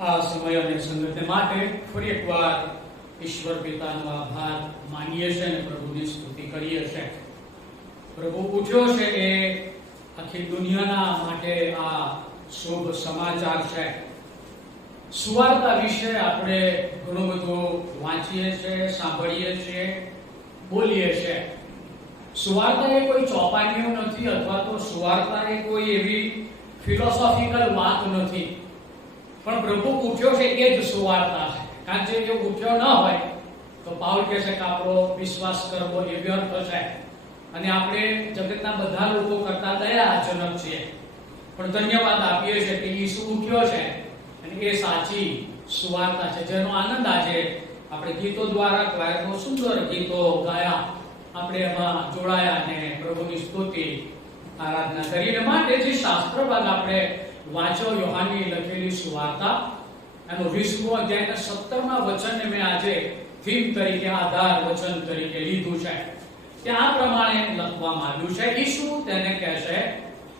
આ સમય અને સંગતને માટે ફરી એકવાર ઈશ્વર પિતાનો આભાર માનીએ છીએ અને પ્રભુની સ્તુતિ કરીએ છીએ. પ્રભુ ઉઠ્યો છે એ આખી દુનિયાના માટે આ શુભ સમાચાર છે. સુવાર્તા વિશે આપણે ઘણું બધું વાંચીએ છીએ, સાંભળીએ છીએ, બોલીએ છીએ. સુવાર્તા એ કોઈ ચોપાટીઓ નથી અથવા તો સુવાર્તા એ કોઈ એવી ફિલોસોફિકલ વાત નથી, પણ પ્રભુ ઉઠ્યો છે એ જ સુવાર્તા છે. કારણ કે જો ઉઠ્યો ન હોય તો પાઉલ કહે છે કે આપણો વિશ્વાસ કરવો એ વ્યર્થ છે અને આપણે જગતના બધા લોકો કરતા દયાજનક છીએ. પણ ધન્યવાદ આપીએ છીએ કે ઈસુ ઉઠ્યો છે અને એ સાચી સુવાર્તા છે, જેનો આનંદ આજે આપણે ગીતો દ્વારા ક્લાયરનો સુંદર ગીતો ગાયા, આપણે એમાં જોડાયા અને પ્રભુની સ્તુતિ આરાધના કરીને માટે જે શાસ્ત્ર ભાગ આપણે વાંચો યોહાનની લખેલી સુવાર્તા એનો 20મો અધ્યાય 17મા વચનને મેં આજે થીમ તરીકે, આધાર વચન તરીકે લીધું છે. ત્યાં પ્રમાણે લખવામાં આવ્યું છે, ઈસુ તેને કહે છે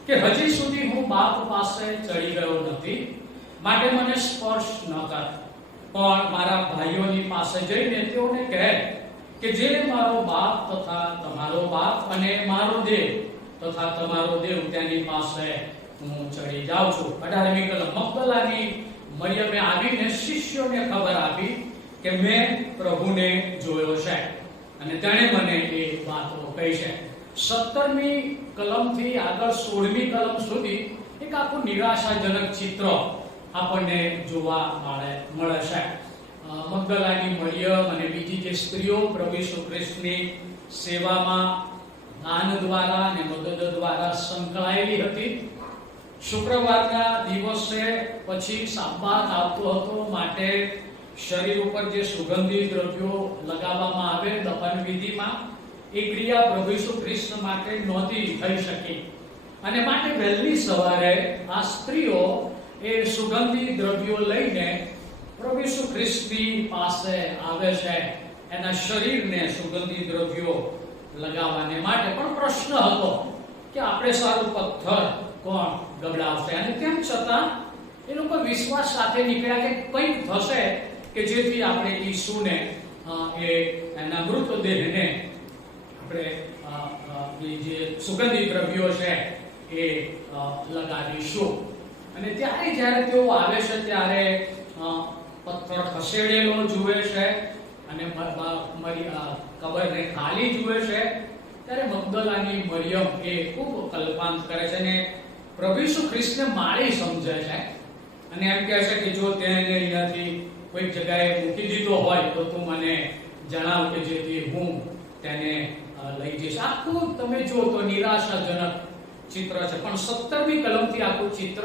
કે હજી સુધી હું બાપ પાસે ચડી ગયો નથી, માટે મને સ્પર્શ ન કર, પણ મારા ભાઈઓની પાસે જઈને તેઓને કહે કે જે મારો બાપ તથા તમારો બાપ અને મારો દેવ તથા તમારો દેવ તેની પાસે હું ચડી જાઉં છું. 18મી કલમ. મગદલાની મરિયમે આવીને શિષ્યોને ખબર આપી કે મેં પ્રભુને જોયો છે અને તેણે મને એ વાતો કહી છે. 17મી કલમથી આગળ 16મી કલમ સુધી એક આખું નિરાશાજનક ચિત્ર આપણને જોવા મળે છે. મગદલાની મરિયમ અને બીજી જે સ્ત્રીઓ પ્રભુ ઈસુ ખ્રિસ્તની સેવામાં દાન દ્વારા અને મદદ દ્વારા સંકળાયેલી હતી. શુક્રવારના દિવસે પછી સાબત આવતો હતો, માટે શરીર ઉપર જે સુગંધી દ્રવ્યો લગાવવામાં આવે દફન વિધિમાં, એ ક્રિયા પ્રભુ ઈસુ ખ્રિસ્ત માટે નહોતી થઈ શકી અને માટે વહેલી સવારે આ સ્ત્રીઓ એ સુગંધી દ્રવ્યો લઈને પ્રભુ ઈસુ ખ્રિસ્તની પાસે આવે છે, એના શરીરને સુગંધી દ્રવ્યો લગાવવાને માટે. પણ પ્રશ્ન હતો કે આપણે સારું પથ્થર કોણ ગબડાવશે, અને તેમ છતાં એ લોકો વિશ્વાસ સાથે નીકળ્યા કે કંઈક થશે કે જેથી આપણે ઈસુને એના મૃતદેહને આપણે જે સુગંધી દ્રવ્યો છે એ લગાવીશું. અને ત્યારે જ્યારે તેઓ આવે છે ત્યારે પથ્થર ખસેડેલો જુએ છે અને કબરને ખાલી જુએ છે. ત્યારે મગદલાની મરિયમ એ ખૂબ કલ્પાંત કરે છે અને પ્રભુ ઈસુ ખ્રિસ્તને માળી સમજે છે અને એમ કહે છે કે જો તેને અહીંયાથી કોઈક જગ્યાએ મૂકી દીધો હોય તો તું મને જણાવ કે જેથી હું તેને લઈ જઈશ. આખું તમે જો તો નિરાશાજનક ચિત્ર છે, પણ 17મી કલમથી આખું ચિત્ર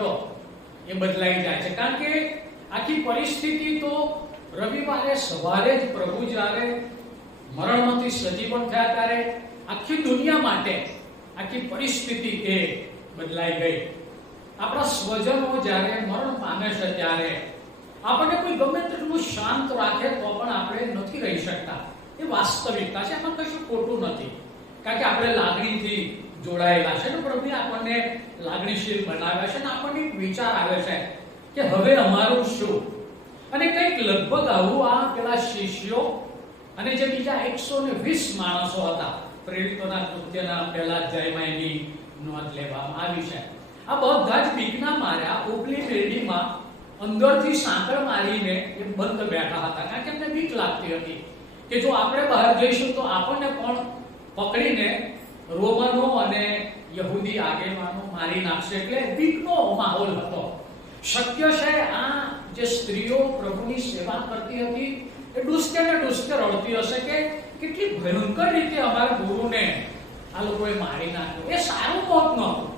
એ બદલાઈ જાય છે. કારણ કે આખી પરિસ્થિતિ તો રવિવારે સવારે જ પ્રભુ જ્યારે મરણમાંથી સજીવન થયા ત્યારે આખી દુનિયા માટે આખી પરિસ્થિતિ એ બદલાઈ ગઈ. આપણા સ્વજનો જ્યારે મરણ પામે છે ત્યારે આપણને કોઈ ગમે તેટલું શાંત રાખે તો પણ આપણે નથી રહી શકતા. એ વાસ્તવિકતા છે, એમાં કશું ખોટું નથી, કારણ કે આપણે લાગણીથી જોડાયેલા છે ને પ્રભુએ આપણને લાગણીશીલ બનાવ્યા છે અને આપણને એક વિચાર આવે છે કે હવે અમારું શું. અને કંઈક લગભગ આવું આ પેલા શિષ્યો અને જે બીજા 120 માણસો હતા પ્રેરિતોના કૃત્યના પહેલા અધ્યાયમાં એની નોંધ લેવામાં આવી છે. આ બધા જ બીકના માર્યા ઉપલી પેઢીમાં અંદરથી સાંકળ મારીને એ બંધ બેઠા હતા, કારણ કે એમને બીક લાગતી હતી કે જો આપણે બહાર જઈશું તો આપણને પણ પકડીને રોમનો અને યહૂદી આગેવાનો મારી નાખશે. એટલે બીકનો માહોલ હતો. શક્ય છે આ જે સ્ત્રીઓ પ્રભુની સેવા કરતી હતી એ ડુસકે ને ડુસકે રડતી હશે કે કેટલી ભયંકર રીતે અમારા ગુરુને આ લોકોએ મારી નાખ્યો. એ સારું મોત નહોતું,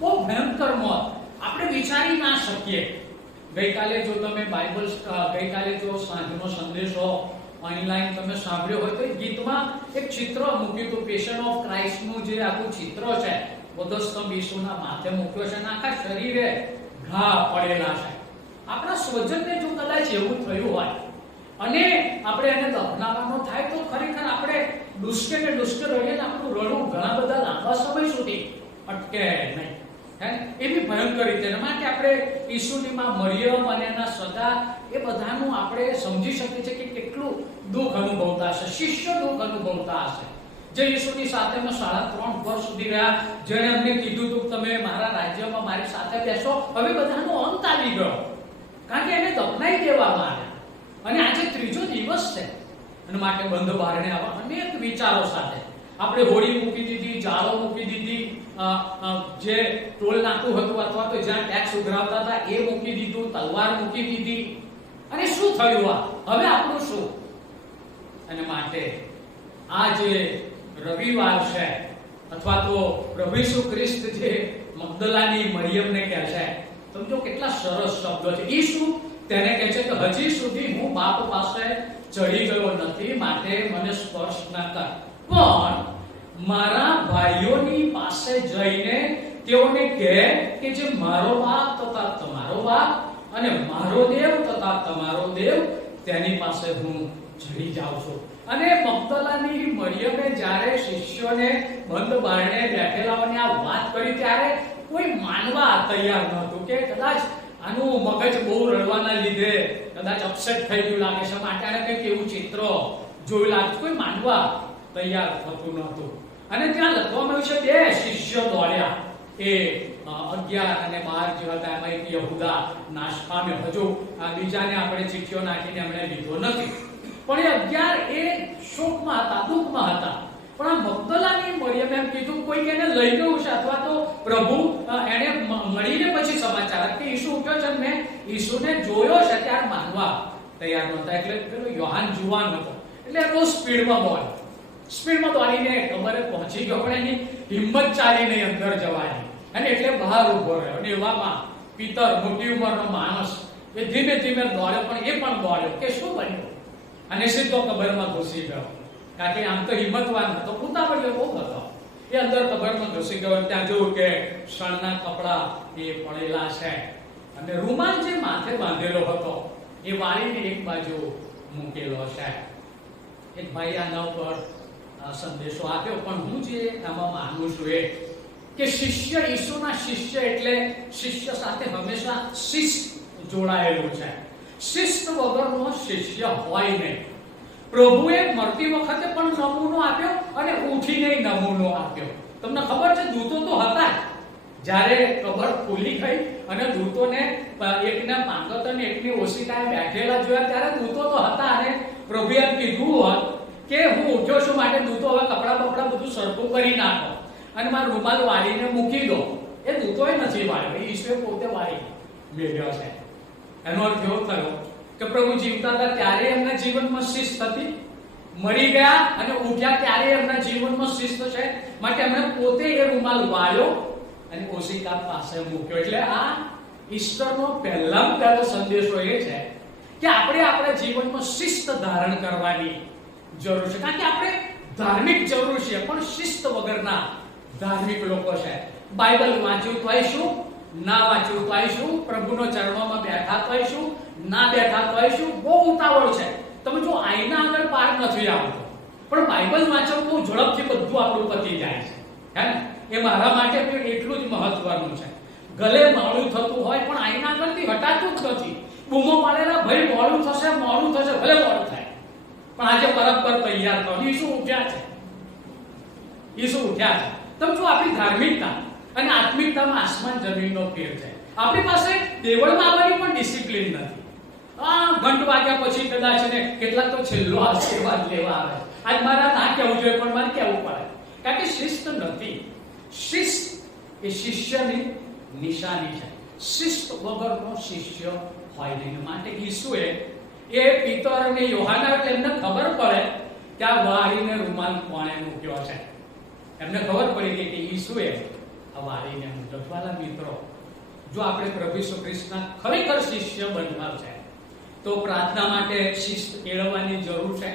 બહુ ભયંકર મોત, આપણે વિચારી ના શકીએ. ગઈકાલે જો તમે ગઈકાલે જો સાંજનો સંદેશો ઓનલાઈન તમે સાંભળ્યો હોય તો એ ગીતમાં એક ચિત્ર મૂક્યું હતું, પેશન ઓફ ક્રાઇસ્ટનું જે આખું ચિત્ર છે, વધસ્તંભ ઈસુના માથે મૂક્યો છે અને આખા શરીરે ઘા પડેલા છે. આપણા સ્વજનને જો કદાચ એવું થયું હોય અને આપણે એને દફનાવવાનો થાય તો ખરેખર આપણે ડુસકે ને ડુસકે રડીએ ને આપણું રડવું ઘણા બધા લાંબા સમય સુધી અટકે નહીં. હે એવી ભયંકર રીતે. માટે આપણે ઈસુની માં મરિયમ અને એના સગા એ બધાનું આપણે સમજી શકીએ છીએ કે કેટલું દુઃખ અનુભવતા હશે, શિષ્ય દુઃખ અનુભવતા હશે. જે ઈસુની સાથે 3.5 વર્ષ સુધી રહ્યા, જેણે એમને કીધું હતું તમે મારા રાજ્યમાં મારી સાથે બેસો, હવે બધાનો અંત આવી ગયો, કારણ કે એને દફનાઈ દેવામાં આવ્યા અને આજે 3જો દિવસ છે. અને માટે બંધ બારણે આવા અનેક વિચારો સાથે આપણે હોડી મૂકી દીધી, જાળો મૂકી દીધી, જે ટોલ નાકું હતું અથવા તો જ્યાં ટેક્સ ઉઘરાવતા હતા એ મૂકી દીધું, તલવાર મૂકી દીધી. અને શું થયું? હવે આપણું શું? અને માટે આ જે રવિવાર છે અથવા તો પ્રભુ ઈસુ ખ્રિસ્ત જે મગદલાની મરિયમને કહે છે, સમજો કેટલા સરસ શબ્દો છે. ઈસુ તેને કહે છે કે હજી સુધી હું બાપ પાસે ચડી ગયો નથી, માટે મને સ્પર્શ ન કર, પણ મારા ભાઈઓની પાસે જઈને તેઓને કહે કે જે મારો બાપ તથા તમારો બાપ અને મારો દેવ તથા તમારો દેવ તેની પાસે હું ચડી જાઉં છું. અને મગદલાની મરિયમે જ્યારે શિષ્યોને બંધ બારણે બેઠેલાઓને આ વાત કરી ત્યારે કોઈ માનવા તૈયાર નહોતું કે કદાચ આનું મગજ બહુ રડવાના લીધે કદાચ અપસેટ થઈ ગયું લાગે છે, માટે આને કંઈક એવું ચિત્ર જોયું લાગે, કોઈ માનવા તૈયાર થતું નહોતું. અને ત્યાં લખવામાં આવ્યું છે 2 શિષ્યો દોડ્યા, એ 11 અને 12 જે હતા એમાં એક યહૂદા નાશ પામ્યો. હજુ આ બીજાને આપણે ચિઠ્ઠીઓ નાખીને એમણે લીધો નથી, પણ એ 11 એ શોકમાં હતા, દુઃખમાં હતા. પણ આ મગદલાની મરિયમે એમ કીધું કોઈક એને લઈ ગયું છે, અથવા તો પ્રભુ એને મળીને પછી સમાચાર કે ઈસુ ઉઠ્યો છે. મેં ઈસુને જોયો છે ત્યારે માનવા તૈયાર નહોતા. એટલે પેલો યોહાન જુવાન હતો એટલે બહુ સ્પીડમાં દોડીને કબરે પહોંચી ગયો, પણ એની હિંમત ચાલી નહીં અંદર જવાની, અને એટલે બહાર ઉભો રહ્યો. અને એવામાં પિતર મોટી ઉંમરનો માણસ એ ધીમે ધીમે દોડ્યો, પણ એ પણ દોડ્યો કે શું બન્યું, અને સીધો કબરમાં ઘૂસી ગયો. કારણ કે આમ તો હિંમતવાન હતો, ઉતાવળિયો બહુ હતો. એ અંદર કબરમાં ઘૂસી ગયો. ત્યાં જોયું કે શણના કપડા એ પડેલા છે, અને રૂમાલ જે માથે બાંધેલો હતો એ વાળીને એક બાજુ મૂકેલો છે. એક ભાઈ આના ઉપર સંદેશો આપ્યો, પણ હું જે આમાં માનું છું એ કે શિષ્ય, ઈસુના શિષ્ય એટલે શિષ્ય સાથે હંમેશા શિસ્ત જોડાયેલું છે. શિસ્ત વગરનો શિષ્ય હોય નહીં. પ્રભુએ મરતી વખતે પણ નમૂનો આપ્યો અને ઉઠીને નમૂનો આપ્યો. તમને ખબર છે દૂતો તો હતા જ. જ્યારે કબર ખુલી ગઈ અને દૂતોને એકને પાંગત અને એકની ઓશિકાએ બેઠેલા જોયા ત્યારે દૂતો તો હતા, અને પ્રભુએ કીધું હોત કે હું ઉઠ્યો છું, માટે દૂતો હવે કપડા બપડા બધું સરખું કરી નાખો અને મારો રૂમાલ વાળીને મૂકી દો. એ દૂતોએ નથી વાળ્યો, ઈશ્વરે પોતે વાળી મેળ્યો છે. એનો અર્થ એવો થયો કે પ્રભુ જીવતા હતા ત્યારે એમના જીવનમાં શિસ્ત હતી, મરી ગયા અને ઉઠ્યા ત્યારે એમના જીવનમાં શિસ્ત છે, માટે એમણે પોતે એ રૂમાલ વાળ્યો અને ઓશિકા પાસે મૂક્યો. એટલે આ ઈસ્ટરનો પહેલો સંદેશો એ છે કે આપણે આપણા જીવનમાં શિસ્ત ધારણ કરવાની જરૂર છે, કારણ કે આપણે ધાર્મિક જરૂર છે, પણ શિસ્ત વગરના ધાર્મિક લોકો છે. બાઇબલ વાંચ્યું તોય શું, ના વાંચ્યું તોય શું, પ્રભુનો ચરણોમાં બેઠા તોય શું, ના બેઠા તોય શું, બહુ ઉતાવળ છે. તમે જો આઈના આગળ પાર નથી આવતો, પણ બાઇબલ વાંચવું બહુ ઝડપથી બધું આપણું પતી જાય છે, હે ને? એ મારા માટે એટલું જ મહત્વનું છે. ગલે મોડું થતું હોય પણ આઈના આગળથી હટાતું જ નથી. બૂમો પાડેલા ભાઈ મોડું થશે, ભલે મોડું થાય, પણ આજે બરાબર તૈયાર થો. ઈસુ ઉઠ્યા છે. તમે જો આપણી ધાર્મિકતા અને આત્મિકતામાં આસમાન જમીનનો ફેર છે. આપણી પાસે દેવળમાં આવવાની પણ ડિસિપ્લિન નથી. ઘંટ વાગ્યા પછી કદાચ ને કેટલાક તો છેલ્લો આશીર્વાદ લેવા આવે. આજ મારા ના કહેવું જોઈએ પણ મારે કહેવું પડે, કારણ કે શિસ્ત નથી. શિસ્ત એ શિષ્યની નિશાની છે. શિસ્ત વગરનો શિષ્ય હોય નહીં. માટે ઈસુએ એ પિતર અને યોહાના એટલે એમને ખબર પડે કે આ વાળીને રૂમાલ કોણે મૂક્યો છે. એમને ખબર પડી કે ઈસુએ આ વાળીને મૂક્યો. વાલા મિત્રો, જો આપણે પ્રભુ ઈસુ ખ્રિસ્તના ખરેખર શિષ્ય બનવા છે તો પ્રાર્થના માટે શિસ્ત કેળવવાની જરૂર છે.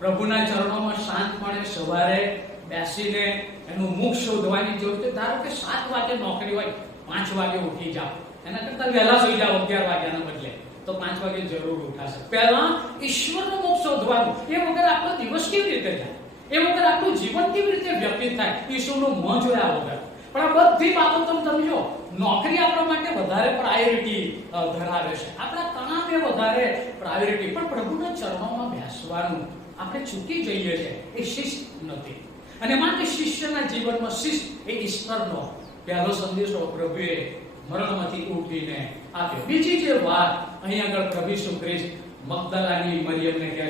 પ્રભુના ચરણોમાં શાંતપણે સવારે બેસીને એનું મુખ શોધવાની જરૂર છે. ધારો કે 7 વાગે નોકરી હોય, 5 વાગે ઉઠી જાઓ. એના કરતા વહેલા સુઈ જાઓ 11 વાગ્યાના બદલે, તો 5 વાગે જરૂર ઉઠાશે. પહેલા ઈશ્વરનું મુખ શોધવાનું. એ વગર આપણો દિવસ કેવી રીતે જાય? એ વગર આપણું જીવન કેવી રીતે વ્યતીત થાય? ઈશ્વરનું મોં જોયા વગર. પણ આ બધી બાબતો તમે જો, નોકરી આપણા માટે વધારે પ્રાયોરિટી ધરાવે છે, આપણા કામે વધારે પ્રાયોરિટી, પણ પ્રભુના ચરણોમાં બેસવાનું આપણે ચૂકી જઈએ છીએ. એ શિસ્ત નથી. અને માટે શિષ્યના જીવનમાં શિસ્ત એ ઈશ્વરનો પહેલો સંદેશો પ્રભુએ મરણમાંથી ઉઠીને આપ્યો. બીજી જે વાત અહીં આગળ પ્રભુ ઈસુ ખ્રિસ્ત મગદલાની મરિયમને કહે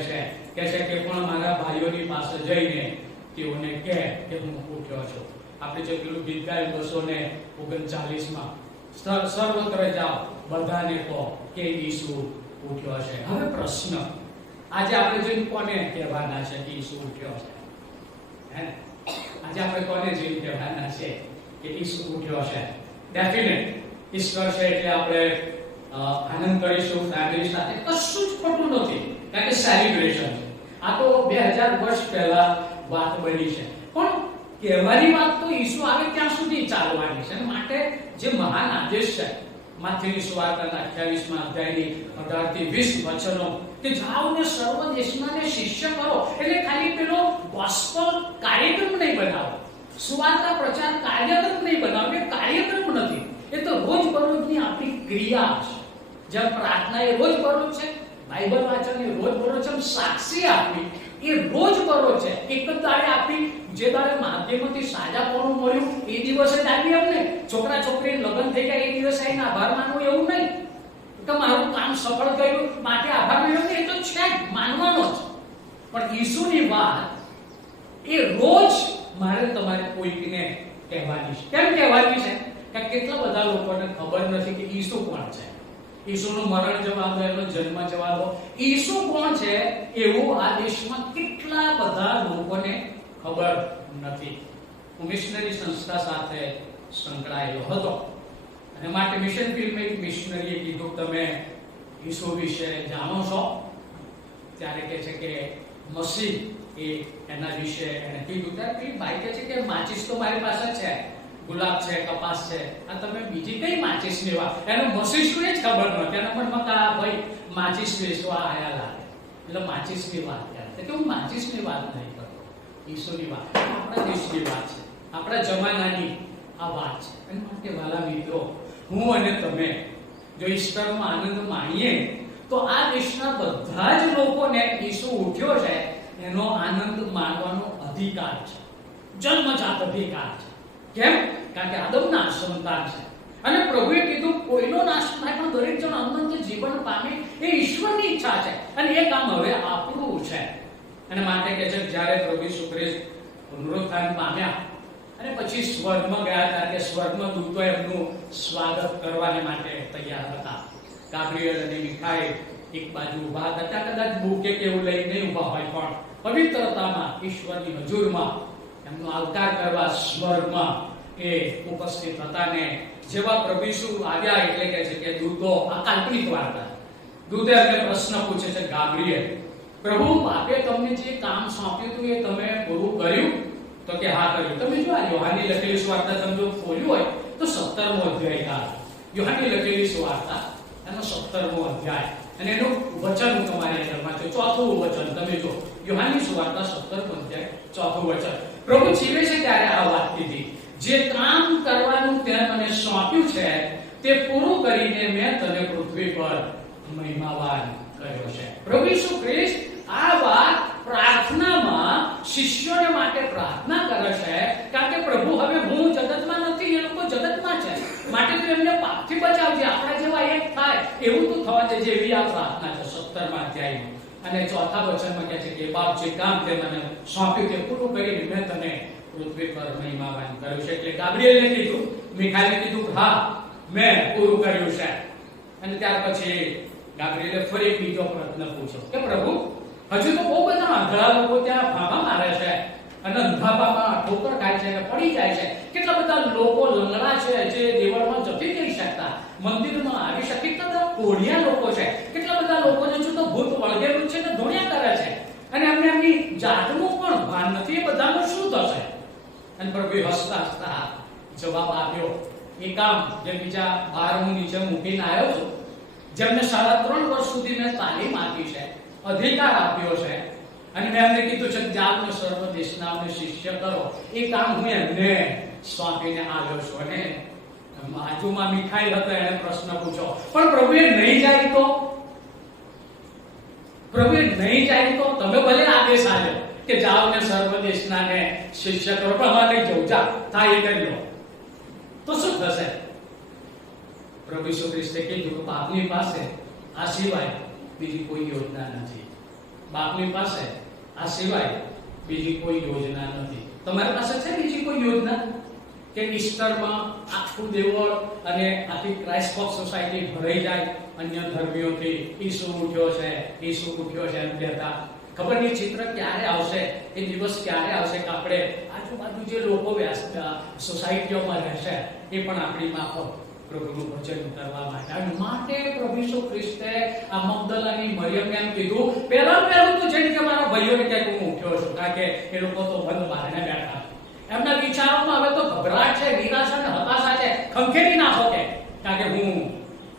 છે કે પણ મારા ભાઈઓની પાસે જઈને તેઓને કહે કે હું ઉઠ્યો છું. આપણે જે પેલું ગીત ગાયું 239 સર્વત્ર જાઓ, બધાને કહો કે ઈસુ ઉઠ્યો છે. હવે પ્રશ્ન, આજે આપણે જોઈને કોને કહેવાના છે કે ઈસુ ઉઠ્યો છે? આજે આપણે કોને જોઈને કહેવાના છે કે ઈસુ ઉઠ્યો છે? ડેફિનેટ ઈશ્વર છે એટલે આપણે આનંદ કરીશું ફેમિલી સાથે, કશું જ ખોટું નથી, કારણ કે સેલિબ્રેશન છે. આ તો 2000 વર્ષ પહેલા વાત બની છે, પણ કહેવાની વાત તો ઈસુ આવે ત્યાં સુધી ચાલવાની છે. માટે જે મહાન આદેશ છે માથેની સુવાર્તાના 28મા અધ્યાયની 18 થી 20 વચનો કે જાઓ ને સર્વ દેશમાંને શિષ્ય કરો, એટલે ખાલી પેલો ગોસ્પલ કાર્યક્રમ નહીં બનાવો, સુવાર્તા પ્રચાર કાર્યક્રમ નહીં બનાવો, એ કાર્યક્રમ નથી, એ તો રોજબરોજની આપણી ક્રિયા છે. જેમ પ્રાર્થના એ રોજબરોજ છે, બાઇબલ વાંચન એ રોજબરોજ છે, સાક્ષી આપવી એ રોજબરોજ છે. એક જ દાડે આપી, જે દાડે માધ્યમથી સાજાપણું મળ્યું એ દિવસે જ આપી. એમને છોકરા છોકરી લગ્ન થઈ ગયા એ દિવસે આવીને આભાર માનવું એવું નહીં કે મારું કામ સફળ થયું માટે આભાર માન્યો, એ તો છે જ, માનવાનો જ. પણ ઈસુની વાત એ રોજ મારે તમારે કોઈકને કહેવાની છે. કેમ કહેવાની છે? કે કેટલા બધા લોકોને ખબર નથી કે ઈસુ કોણ છે. ઈસુનું મરણ જવા દો, એનો જન્મ જવા દો, ઈસુ કોણ છે એવું આ દેશમાં કેટલા બધા લોકોને ખબર નથી. હું મિશનરી સંસ્થા સાથે સંકળાયેલો હતો અને માટે મિશન ફિલ્ડમાં એક મિશનરીએ કીધું તમે ઈસુ વિશે જાણો છો? ત્યારે કહે છે કે મસીહ એ એના વિશે એને કીધું. ત્યારે પેલી ભાઈ કહે છે કે માચીસ તો મારી પાસે છે, ગુલાબ છે, કપાસ છે, આ તમે બીજી કઈ માચીસ લેવા? એનો મસીહ શું એ જ ખબર નથી. એના મનમાં કે આ ભાઈ માચીસ વેચવા આયા લાગે, એટલે માચીસની વાત કરે કે હું માચીસની વાત નહીં કરતો, ઈસુની વાત, આપણા દેશની વાત છે, આપણા જમાનાની આ વાત છે. અને માટે વાલા મિત્રો, હું અને તમે જો ઈશ્વરનો આનંદ માણીએ તો આ દેશના બધા જ લોકોને ઈસુ ઉઠ્યો છે એનો આનંદ માણવાનો અધિકાર છે, જન્મજાત અધિકાર છે. કેમ? કારણ કે આદમના સંતાન છે અને પ્રભુએ કીધું કોઈનો નાશ થાય પણ દરેક જણ અનંત જીવન પામે, એ ઈશ્વરની ઈચ્છા છે અને એ કામ હવે આપણું છે. અને માટે કે છે જ્યારે પ્રભુ ઈસુ ખ્રિસ્ત પુનરુત્થાન પામ્યા અને પછી સ્વર્ગમાં ગયા હતા કે સ્વર્ગમાં દૂતો એમનું સ્વાગત કરવાને માટે તૈયાર હતા. ગાબ્રિએલ અને મિખાએલ એક બાજુ ઊભા હતા, કદાચ બુકે કેવું લઈને નહીં ઊભા હોય, પણ પવિત્રતામાં ઈશ્વરની હજુરમાં એમનો આવકાર કરવા સ્વર્ગમાં એ ઉપસ્થિત હતા. ને જેવા પ્રભુ ઈસુ આવ્યા એટલે કે છે કે દૂતો, આ કાલ્પનિક વાર્તા, દૂતે એમને પ્રશ્ન પૂછે છે ગાબ્રિએલ, પ્રભુ બાપે તમને જે કામ સોંપ્યું હતું એ તમે પૂરું કર્યું? તો કે હા કર્યું. તમે જો આ યોહાનની લખેલી સુવાર્તા તમે જો ખોલ્યું હોય તો 17મો અધ્યાય કાઢો. યોહાનની લખેલી સુવાર્તા એનો 17મો અધ્યાય અને એનું વચન હું તમારી અંદર વાંચું, ચોથું વચન તમે જો, યોહાનની સુવાર્તા 17મો અધ્યાય ચોથું વચન. પ્રભુ જીવે છે ત્યારે આ વાત કીધી, જે કામ કરવાનું તે મને સોંપ્યું છે તે પૂરું કરીને મેં તને પૃથ્વી પર મહિમાવાન કર્યો છે. પ્રભુ ઈસુ ખ્રિસ્ત આ વાત પ્રાર્થનામાં શિષ્યોને માટે પ્રાર્થના કરે છે, કારણ કે પ્રભુ હવે હું જગતમાં નથી, એ લોકો જગતમાં છે, માટે તું એમને પાપથી બચાવજે, આપણા જેવા એક થાય એવું તું થવા દે, જેવી આ પ્રાર્થના છે 17મા અધ્યાયમાં. અને ચોથા વચનમાં કહે છે કે બાપ જે કામ તે મને સોંપ્યું તે પૂરું કરીને મેં તને પૃથ્વી પર મહિમાવાન કર્યું છે. એટલે ગાબ્રિએલને કીધું, મિખાએલને કીધું હા મેં પૂરું કર્યું છે. અને ત્યાર પછી ગાબ્રિએલે ફરી બીજો પ્રશ્ન પૂછ્યો કે પ્રભુ હજુ તો બહુ બધા અંધળા લોકો ત્યાં ફાંફા મારે છે અને અંધાપામાં ઠોકર ખાય છે અને પડી જાય છે, કેટલા બધા લોકો લંગડા છે જે દેવળમાં જતી નહીં શકતા, મંદિરમાં આવી શકે, કેટલા બધા કોઢિયા લોકો છે, કેટલા બધા લોકોને જો તો ભૂત વળગેલું છે ને ધોણ્યા કરે છે અને એમને એમની જાતનું પણ ભાન નથી, એ બધાનું શું થશે? અને પ્રભુએ હસતા હસતા જવાબ આપ્યો, એ કામ જે બીજા 12 હું નીચે મૂકીને આવ્યો છું, જેમને 3.5 વર્ષ સુધી મેં તાલીમ આપી છે, અધિકાર આપ્યો છે અને મેં એમને કીધું છે કે જાઓ સર્વ દેશનાઓને શિષ્ય કરો, એ કામ હું એમને સોંપીને આવ્યો છું. અને બાજુમાં મિખાઈલ હતો, એને પ્રશ્ન પૂછ્યો, પણ પ્રભુએ નહીં જાય તો? પ્રભુએ નહીં જાય તો તમે ભલે આદેશ આપ્યો કે જાઓ ને સર્વ દેશનાને શિષ્ય કરો, પણ અમારે નહીં જવું, જા થાય એ કરી લો, તો શું થશે? પ્રભુ ઈસુ ખ્રિસ્તે કીધું, બાપની પાસે આ સિવાય બીજી કોઈ યોજના નથી. બાપની પાસે આ સિવાય બીજી કોઈ યોજના નથી. તમારી પાસે છે બીજી કોઈ યોજના? કે ઈસ્ટરમાં આખું દેવળ અને આખી ક્રાઇસ્ટ ફોક સોસાયટી ભરાઈ જાય અન્ય ધર્મીઓથી, ઈસુ ઉઠ્યો છે, ઈસુ ઉઠ્યો છે એમ કહેતા? ખબર નહીં ચિત્ર ક્યારે આવશે, એ દિવસ ક્યારે આવશે કે આપણે આજુબાજુ જે લોકો સોસાયટીઓમાં રહેશે એ પણ આપણી માફક પ્રભુનું ભજન કરવા માટે પ્રભુ ઈસુ ખ્રિસ્તે આ મગદલાની મરિયમને એમ કીધું, પહેલું તો જેમ કે મારા ભાઈઓને કે હું ઉઠ્યો છું, કારણ કે એ લોકો તો બંધ બારણે બેઠા. એમના વિચારોમાં હવે તો ગભરાટ છે, નિરાશા અને હતાશા છે. ખંખેરી નાખો કે કારણ કે હું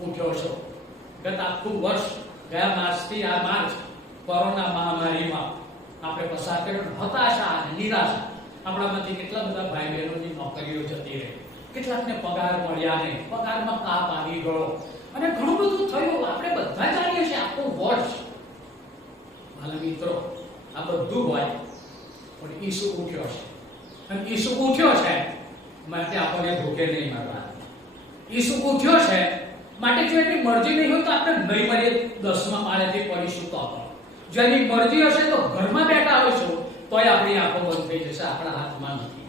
ઉઠ્યો છું. ગત આખું વર્ષ ગયા માર્ચથી આ માર્ચ કોરોના મહામારીમાં આપણે પસાર કર્યું. હતાશા અને નિરાશા. આપણામાંથી કેટલા બધા ભાઈ બહેનોની નોકરીઓ જતી રહી, કેટલાકને પગાર મળ્યા નહીં, પગારમાં કાપ આવી ગયો અને ઘણું બધું થયું. આપણે બધા જાણીએ છીએ આખું વર્ષ. મારા મિત્રો, આ બધું હોય પણ ઈસુ ઉઠ્યો છે. અને ઈસુ ઉઠ્યો છે માટે આપણને ભૂખે નહીં મરવા. ઈસુ ઉઠ્યો છે માટે જો એની મરજી નહીં હોય તો આપણે નહીં મરીએ, 10મા માળેથી પડીશું તો પણ. જો એની મરજી હશે તો ઘરમાં બેઠા હોઈશું તોય આપણી આંખો બંધ થઈ જશે. આપણા હાથમાં નથી,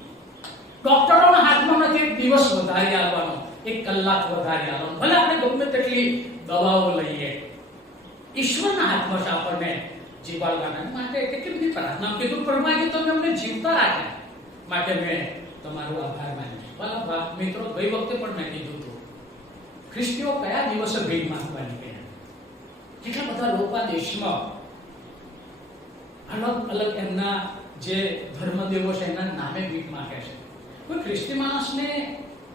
ડોક્ટરોના હાથમાં નથી એક દિવસ વધારી આવવાનો, 1 કલાક વધારી આવવાનો. ભલે આપણે ગમે તેટલી દવાઓ લઈએ, ઈશ્વરના હાથમાં છે આપણને જીવાડવાના. માટે કેટલી બધી પ્રાર્થના કીધું, પરમાત્માએ તમે અમને જીવતા રાખ્યા માટે મેં તમારો આભાર માન્યો. ભલા મિત્રો, ગઈ વખતે પણ મેં કીધું હતું, ખ્રિસ્તીઓ કયા દિવસે ભીખ માંગવા નીકળ્યા? કેટલા બધા લોકો આ દેશમાં અલગ અલગ એમના જે ધર્મદેવો છે એના નામે ભીખ માંગે છે. કોઈ ખ્રિસ્તી માણસને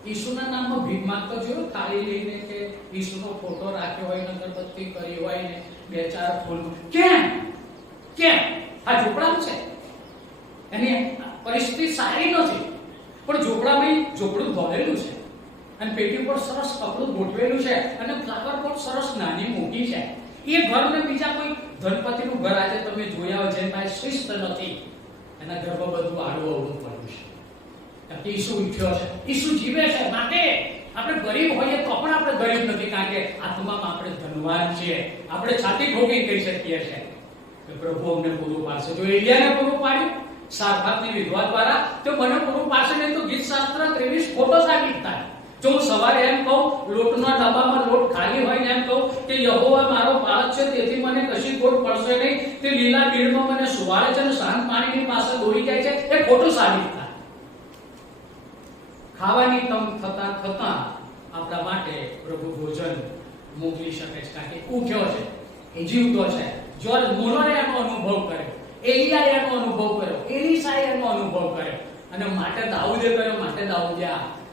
ઈસુના નામમાં ભીખ માંગતો જોયો? થાળી લઈને કે ઈસુનો ફોટો રાખ્યો હોય, અગરબત્તી કરી હોય ને 2-4 ફૂલ? કેમ? આ ઝોપડા છે, એની પરિસ્થિતિ સારી નથી, પણ ઝોપડું ધોળેલું છે અને પેટી પર સરસ કપડું ગોઠવેલું છે અને ફ્લાવર પોટ સરસ નાની મોટી છે. એ ઘરને બીજા કોઈ ધનપતિનું ઘર આજે તમે જોયા હોય જેની પાસે શિસ્ત નથી, એના ઘરમાં બધું આડું અવળું પડ્યું છે. ઈસુ ઉઠ્યો છે, ઈસુ જીવે છે. માટે આપણે ગરીબ હોઈએ તો પણ આપણે ગરીબ નથી, કારણ કે આત્મામાં આપણે ધનવાન છીએ. આપણે છાતી ઠોકી કહી શકીએ છીએ કે પ્રભુ અમને પૂરું પાડશે. જો એલિયાને પૂરું પાડ્યું સારફાતની વિધવા દ્વારા, તો મને પૂરું પાડશે નહીં તો ગીત શાસ્ત્ર 23 ખોટો સાબિત થાય. જો હું સવારે એમ કહું, લોટના ડબ્બામાં લોટ ખાલી હોય ને એમ કહું કે યહોવા મારો પાલક છે તેથી મને કશી ખોટ પડશે નહીં, તે લીલા પીળમાં મને સુવાડે છે અને શાંત પાણીની પાસે દોરી જાય છે, એ ખોટું સાબિત થાય. ખાવાની તમ થતા આપણા માટે પ્રભુ ભોજન મોકલી શકે છે, કારણ કે ઉઠ્યો છે, એ જીવતો છે. જોલ મોલોએ એનો અનુભવ કર્યો, એલિયાએ એનો અનુભવ કર્યો, એલીશાએ એનો અનુભવ કર્યો અને માટે દાઉદે કર્યો. માટે દાઉદે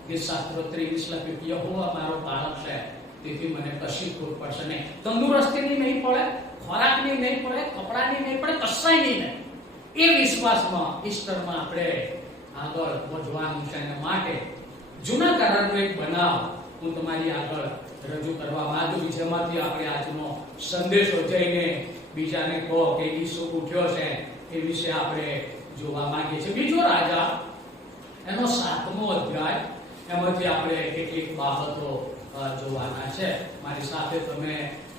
ગીત શાસ્ત્ર 23 લખ્યું, યહોવા મારો પાલક છે તેથી મને કશી ખોટ પડશે નહીં. તંદુરસ્તીની નહીં પડે, ખોરાકની નહીં પડે, કપડાની નહીં પડે, કશાય નહીં. એ વિશ્વાસમાં ઈસ્ટરમાં આપણે આગળ વધવાનું છે. અને માટે જૂના કરારનો એક બનાવ હું તમારી આગળ રજૂ કરવા માંગુ છું, જેમાંથી આપણે આજનો સંદેશો જઈને બીજાને કહો કે ઈસુ ઉઠ્યો છે એ વિશે આપણે જોવા માંગીએ છીએ. બીજો રાજા એનો 7મો અધ્યાય, એમાંથી આપણે કેટલીક બાબતો જોવાના છે. મારી સાથે તમે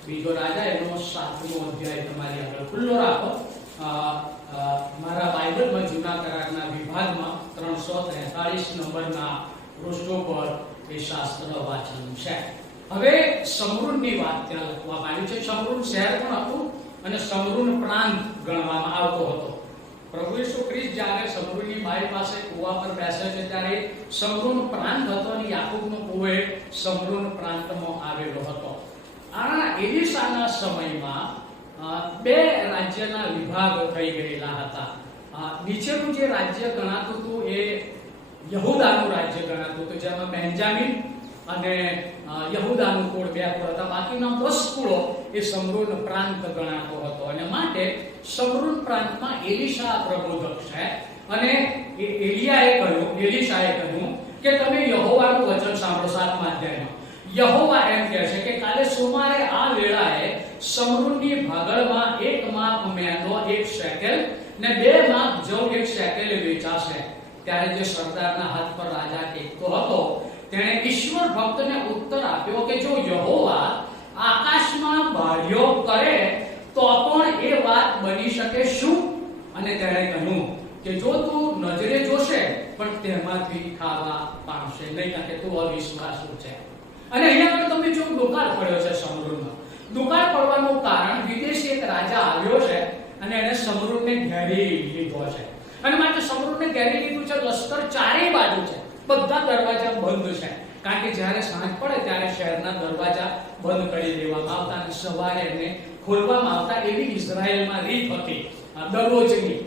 બીજો રાજા એનો 7મો અધ્યાય તમારી આગળ ખુલ્લો રાખો. મારા બાઇબલમાં જૂના કરારના વિભાગમાં 343 નંબરના પૃષ્ઠો પર એ શાસ્ત્ર વાંચન છે. હવે સમરૂનની વાત ત્યાં લખવામાં આવી છે. સમરૂન શહેર પણ હતું અને સમરૂન પ્રાંત ગણવામાં આવતો હતો. પ્રભુ ઈસુ ખ્રિસ્ત જ્યારે સમરૂનની બાઈ પાસે કુવા પર બેસે છે ત્યારે સમરૂન પ્રાંત હતો અને યાકૂબનો કુવો સમરૂન પ્રાંતમાં આવેલો હતો. આ એલીશાના સમયમાં 2 રાજ્યના વિભાગ થઈ ગયેલા હતા. નીચેનું જે રાજ્ય ગણાતું હતું એ યહૂદાનું રાજ્ય ગણાતું હતું, જેમાં બેન્જામિન અને યહૂદાનું કુળ 2 કુળ હતા. બાકીના 10 કુળો એ સમરૂન પ્રાંત ગણાતો હતો અને માટે સમરૂન પ્રાંતમાં એલીશા પ્રબોધક છે અને એલીશાએ કહ્યું કે તમે યહોવાનું વચન સાંભળો. 7મા અધ્યાયમાં યહોવા એમ કહે છે કે કાલે સુમારે આ વેળાએ સમરૂનની ભાગળમાં 1 માપ મેંદો 1 શેકેલ ને 2 માપ જવ 1 શેકેલ વેચાશે. ત્યારે જે સરદારના હાથ પર રાજા ટેકતો હતો તેણે ઈશ્વર ભક્તને ઉત્તર આપ્યો કે જો યહોવા આકાશમાં બારીઓ કરે તો પણ એ વાત બની શકે શું? અને તેણે કહ્યું કે જો તું નજરે જોશે પણ તેમાંથી ખાવા પામશે નહીં, કારણ કે તું અવિશ્વાસુ છે. અને અહીંયા પણ તમે જો દુકાળ પડ્યો છે સમરૂનમાં. દુકાળ પડવાનું કારણ વિદેશી એક રાજા આવ્યો છે અને એને સમરૂનને ઘેરી લીધો છે. અને માટે સમરૂનને ઘેરી લીધું છે. લશ્કર ચારેય બાજુ છે, બધા દરવાજા બંધ છે, કારણ કે જ્યારે સાંજ પડે ત્યારે શહેરના દરવાજા બંધ કરી દેવામાં આવતા અને સવારે એને ખોલવામાં આવતા. એવી ઇઝરાયલમાં રીત હતી દરરોજની.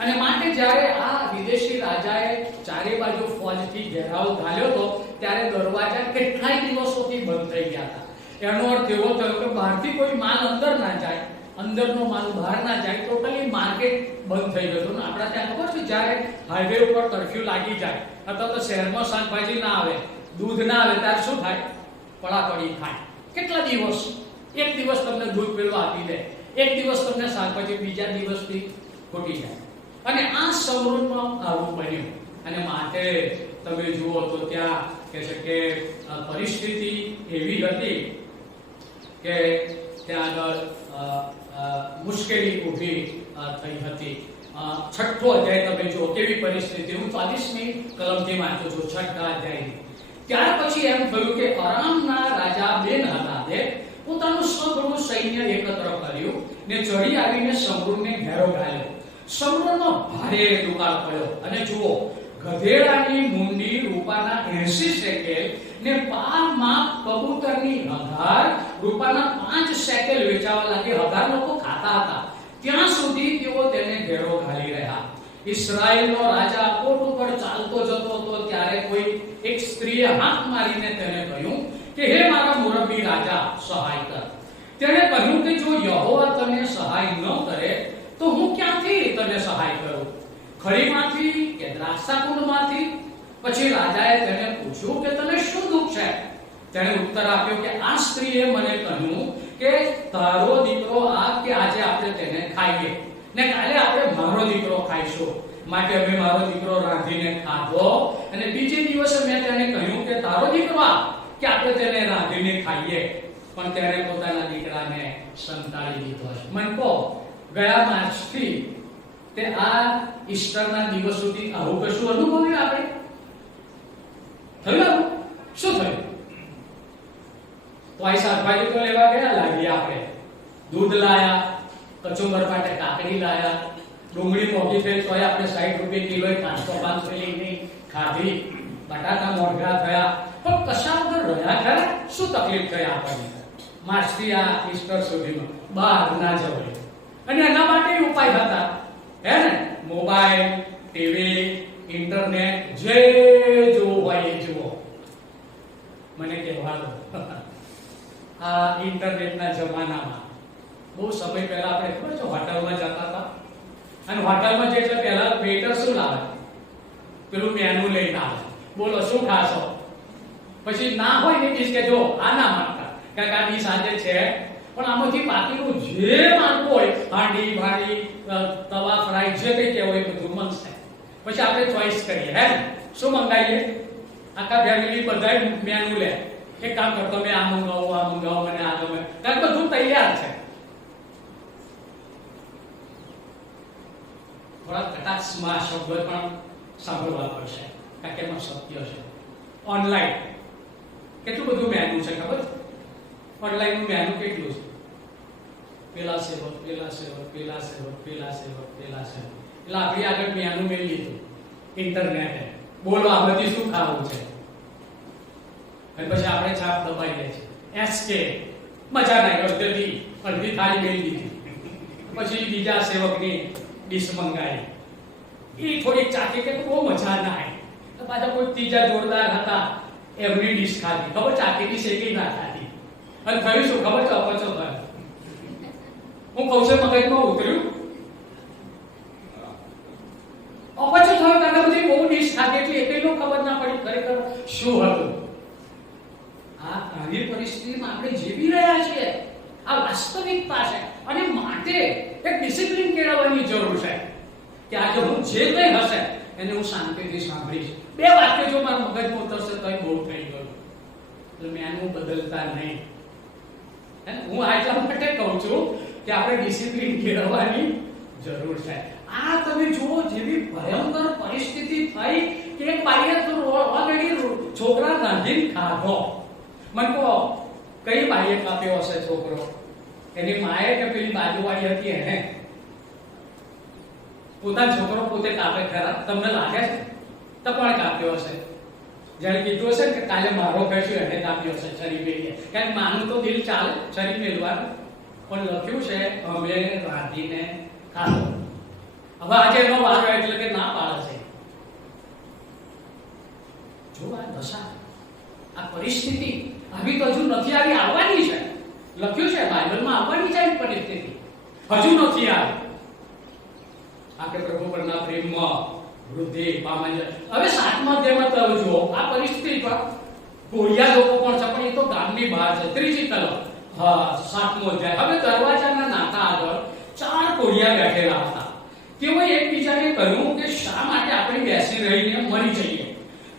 અને માટે જ્યારે આ વિદેશી રાજાએ ચારે બાજુ ફોજથી ઘેરાવ ઘાલ્યો હતો ત્યારે દરવાજા કેટલાય દિવસોથી બંધ થઈ ગયા હતા. એનો અર્થ એવો થયો કે બહારથી કોઈ માલ અંદર ના જાય, અંદરનો માલ બહાર ના જાય. ટોટલી માર્કેટ બંધ થઈ ગયું. આપણા ત્યાં ખબર છે જ્યારે હાઈવે ઉપર કર્ફ્યુ લાગી જાય અથવા તો શહેરમાં શાકભાજી ના આવે, દૂધ ના આવે, ત્યારે શું થાય? પડાપડી થાય. કેટલા દિવસ? એક દિવસ તમને દૂધ પેલું આપી દે, એક દિવસ તમને શાકભાજી બીજા દિવસથી ખોટી જાય. અને આ સમરૂનમાં આવું બન્યું. અને માટે તમે જુઓ તો ત્યાં કહે છે કે પરિસ્થિતિ એવી હતી કે ત્યાં આગળ મુશ્કેલી ઊભી થઈ હતી. 6ઠ્ઠો અધ્યાય તમે જુઓ કેવી પરિસ્થિતિ. હું 40મી કલમથી વાંચું છું, 6ઠ્ઠા અધ્યાયની. ત્યાર પછી એમ થયું કે અરામના રાજા બેન-હદાદે પોતાનું સઘળું સૈન્ય એકત્ર કર્યું ને ચડી આવીને સમરૂનને ઘેરો ઘાલ્યો. સમરૂનમાં ભારે દુકાળ પડ્યો. અને જુઓ, ગધેડાની મૂંડી રૂપાના 80 શેકેલ ને 12 માપ કબૂતરની હગાર રૂપાના 5 શેકેલ વેચાવા લાગી. હગાર લોકો ખાતા હતા. ત્યાં સુધી તેઓ તેને ઘેરો ઘાલી રહ્યા. ઇસ્રાયેલનો રાજા કોટ ઉપર ચાલતો જતો હતો ત્યારે કોઈ એક સ્ત્રીએ હાથ મારીને તેને કહ્યું કે હે મારા મુરબ્બી રાજા, સહાય કર. તેણે કહ્યું કે જો યહોવા તને સહાય ન કરે તો હું ક્યાંથી તને સહાય કરું? ખડીમાંથી કે દ્રાક્ષાકુંડમાંથી? પછી રાજાએ તેને પૂછ્યું કે તને શું દુઃખ છે? તેણે ઉત્તર આપ્યો કે આ સ્ત્રીએ મને કહ્યું કે તારો દીકરો આ કે આજે આપણે તેને ખાઈએ ને કાલે આપણે મારો દીકરો ખાઈશું. માટે અમે મારો દીકરો રાંધીને ખાધો અને બીજે દિવસે મેં તેને કહ્યું કે તારો દીકરો આ કે આપણે તેને રાંધીને ખાઈએ. પણ તેણે પોતાના દીકરાને સંતાડી દીધો છે. મન કહો, ગયા માર્ચથી તે આ ઈસ્ટરના દિવસ સુધી આવું કશું અનુભવ્યું આપણે? થયું? શું થયું? તો આ શાકભાજી તો લેવા ગયા લાગી આપણે, દૂધ લાયા, કચુંબર માટે કાકડી લાયા, ડુંગળી મોંઘી થઈ તો આપણે 60 રૂપિયા કિલો 500 લઈને ખાધી, બટાકા મોંઘા થયા, પણ કશા વગર રહ્યા ખરા? શું તકલીફ થઈ આપણને માર્ચથી આ ઈસ્ટર સુધીમાં? બહાર ના જવાય. અને એના માટે ઉપાય હતા, હે ને? મોબાઈલ, ટીવી, ઇન્ટરનેટ, જે જોવું હોય એ જુઓ. મને કહેવા દો, આ ઇન્ટરનેટના જમાનામાં બહુ સમય પહેલા આપણે ખબર છે હોટલમાં જતા હતા અને હોટલમાં જે એટલે પહેલા વેઇટર શું લાવે? પેલું મેનુ લઈને આવે, બોલો શું ખાશો? પછી ના હોય ને ડીશ કે જો આ ના માંગતા કારણ કે આ ડીશ આજે છે, પણ આમાંથી બાકીનું જે માંગવું હોય, હાંડી ભાડી તવા ફ્રાય જે કંઈ કહેવું હોય બધું મળશે. પછી આપણે ચોઈસ કરીએ, હે શું મંગાવીએ? આખા ફેમિલી બધાય મેનુ લે. એક કામ કરો, તમે આ મંગાવો, આ મંગાવો, મને આ ગમે, કારણ કે બધું તૈયાર છે. થોડા કટાક્ષમાં શબ્દ પણ સાંભળવા પડશે કારણ કે એમાં સત્ય છે. ઓનલાઈન કેટલું બધું મેનુ છે ખબર? ઓનલાઈનનું મેનુ કેટલું છે? પેલા સેવક, પેલા સેવક, પેલા સેવક, પેલા સેવક, પેલા સેવક. એટલે આપણી આગળ મેનુ મેળવી લીધું ઇન્ટરનેટે. બોલો આ બધી શું ખાવું છે? અને પછી આપણે છાપ દબાઈએ છીએ, એસકે મજા નહીં, અડધી થાળી મેળવી દીધી. પછી બીજા સેવકની ડીશ મંગાવી, એ થોડીક ચાખી કે બહુ મજા ના આવી. તો પાછા કોઈ ત્રીજા જોરદાર હતા, એમની ડીશ ખાધી, ખબર ચાખીની શેકી ના ખાધી. અને થયું શું ખબર છે? અપચો થયો. હું કહું છું મગજમાં ઉતર્યું, શું હતું? આવી પરિસ્થિતિમાં આપણે જીવી રહ્યા છીએ. આ વાસ્તવિકતા છે અને માટે એક ડિસિપ્લિન કેળવવાની જરૂર છે કે આજે હું જે કંઈ હશે એને હું શાંતિથી સાંભળીશ. બે વાક્ય જો મારા મગજમાં ઉતરશે તો બહુ થઈ ગયું, એટલે મેં આનું બદલતા નહીં. હું આટલા માટે કહું છું કે આપણે ડિસિપ્લિન કેળવવાની જરૂર છે. આ તમે જુઓ, જેવી ભયંકર પરિસ્થિતિ થઈ કે એક બાઈએ તો ઓલરેડી છોકરા રાંધીને ખાધો. મને કહો, કઈ બાઈએ કાપ્યો હશે છોકરો? એની માએ કે પેલી બાજુવાળી હતી એને? પોતાનો છોકરો પોતે કાપે ખરા? તમને લાગે છે? તો કોણ કાપ્યો હશે? જ્યારે કીધું હશે કે કાલે મારો કહેશું એને કાપ્યો હશે છરી મેળીએ. કારણ માનું તો દિલ ચાલે છરી મેળવાનું, પણ લખ્યું છે અમે રાંધીને ખાધો. હવે આજે એનો વારો એટલે કે ના પાડે છે. જો આ દશા, આ પરિસ્થિતિ આવી તો હજુ નથી આવી, આવવાની છે. લખ્યું છે બાઇબલમાં આવવાની છે પરિસ્થિતિ, હજુ નથી આવી. આપણે પ્રભુ પરના પ્રેમમાં વૃદ્ધિ પામવાની. હવે 7મા અધ્યાયમાં તો જુઓ આ પરિસ્થિતિ પર કોળિયા લોકો પણ છે, પણ એ તો ગામની બહાર છે. 3જી કલમ, 7મો અધ્યાય. હવે દરવાજાના નાકા આગળ 4 કોળિયા બેઠેલા હતા. તેઓએ એકબીજાને કહ્યું કે શા માટે આપણે બેસી રહીને મરી જઈએ?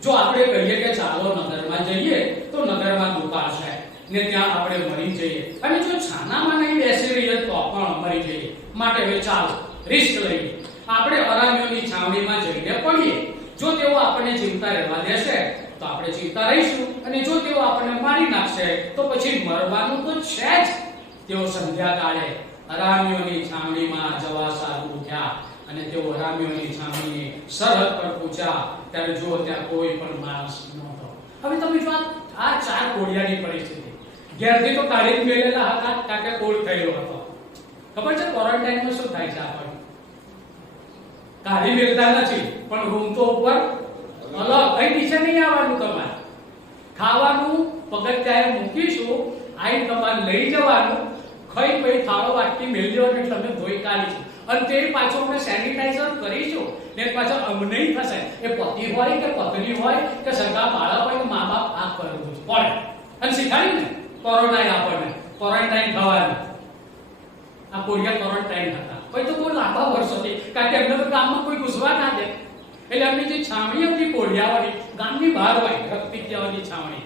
જો આપણે કહીએ કે ચાલો નગરમાં જઈએ તો નગરમાં દુકાળ છે ને ત્યાં આપણે મરી જઈએ, અને જો છાનામાં નહીં બેસી રહીએ તો પણ મરી જઈએ. માટે હવે ચાલો રિસ્ક લઈએ, આપણે અરામીઓની છાવણીમાં જઈને પડીએ. જો તેઓ આપણને જીવતા રહેવા દેશે તો આપણે જીવતા રહીશું, અને જો તેઓ આપણને મારી નાખશે તો પછી મરવાનું તો છે જ. તેઓ સંધ્યાકાળે અરામીઓની છાવણીમાં જવા સારું થયા, અને તેઓ અરામીઓની છાવણીની સરહદ પર પહોંચ્યા ત્યારે જુઓ ત્યાં કોઈ પણ માણસ નહોતો. હવે તમે જો આ 4 કોળિયાની પરિસ્થિતિ, ઘેરથી તો કાઢી મેલેલા હતા કારણ કે કોળ થયેલો હતો. ખબર છે ક્વોરન્ટાઇનમાં શું થાય છે? આપણે કાઢી મેલતા નથી, પણ રૂમ તો ઉપર અલગ, કઈ નીચે નહીં આવવાનું. તમારે ખાવાનું પગથિયાએ મૂકીશું, આઈ તમારે લઈ જવાનું, ખાઈ પઈ થાળો વાટકી મેલી જવાનું, એટલે અમે ધોઈ કાઢીશું. અને તે પાછું અમે સેનિટાઈઝર કરીશું ને પાછું અમને થશે. એ પતિ હોય કે પત્ની હોય કે સગા બાળક હોય કે મા બાપ આ કરવું જ પડે. અને શીખાડ્યું ને કોરોનાએ આપણને ક્વોરન્ટાઇન થવાનું. આ કોરિયા ક્વોરન્ટાઇન હતા. કોઈ તો બહુ લાંબા વર્ષોથી, કારણ કે એમને તો ગામમાં કોઈ ઘૂસવા ના દે, એટલે એમની જે છાવણી હતી કોળિયાવાળી, ગામની બહાર હોય રક્તપિત્યાઓની છાવણી.